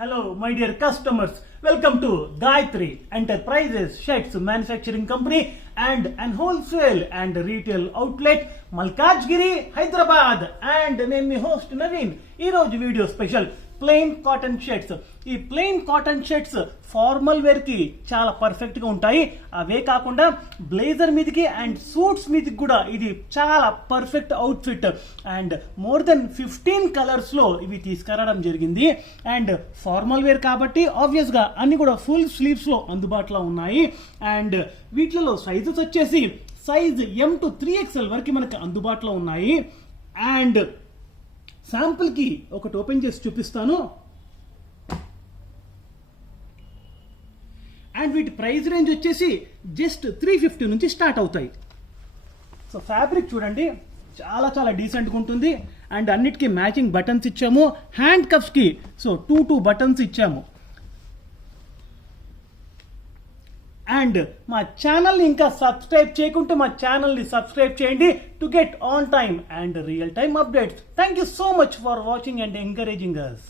Hello, my dear customers. Welcome to Gayatri Enterprises Sheds Manufacturing Company and an wholesale and retail outlet, Malkajgiri, Hyderabad. And name me host Naveen. Ee roju video special plain cotton shirts. ఈ plain cotton shirts formal wear కి చాలా perfect గా ఉంటాయి. అవే కాకుండా blazer మీదకి and suits మీదకి కూడా ఇది చాలా perfect out fit. And more than 15 colours లో ఇవి తీసుకురావడం జరిగింది. అండ్ ఫార్మల్ వేర్ కాబట్టి ఆబ్వియస్ గా అన్ని కూడా ఫుల్ స్లీవ్స్ లో అందుబాటులో ఉన్నాయి. అండ్ వీటిలో సైజెస్ వచ్చేసి సైజ్ M to 3XL వరకు మనకి అందుబాటులో ఉన్నాయి. అండ్ శాంపుల్ కి ఒకటి ఓపెన్ చేసి చూపిస్తాను. అండ్ వీటి ప్రైస్ రేంజ్ వచ్చేసి జస్ట్ 350 నుంచి స్టార్ట్ అవుతాయి. సో ఫ్యాబ్రిక్ చూడండి, చాలా చాలా డీసెంట్గా ఉంటుంది. అండ్ అన్నిటికీ మ్యాచింగ్ బటన్స్ ఇచ్చాము. హ్యాండ్ కప్స్ కి సో 2 బటన్స్ ఇచ్చాము. అండ్ మా ఛానల్ని ఇంకా సబ్స్క్రైబ్ చేయకుంటే మా ఛానల్ని సబ్స్క్రైబ్ చేయండి to get on time and real time updates. Thank you so much for watching and encouraging us.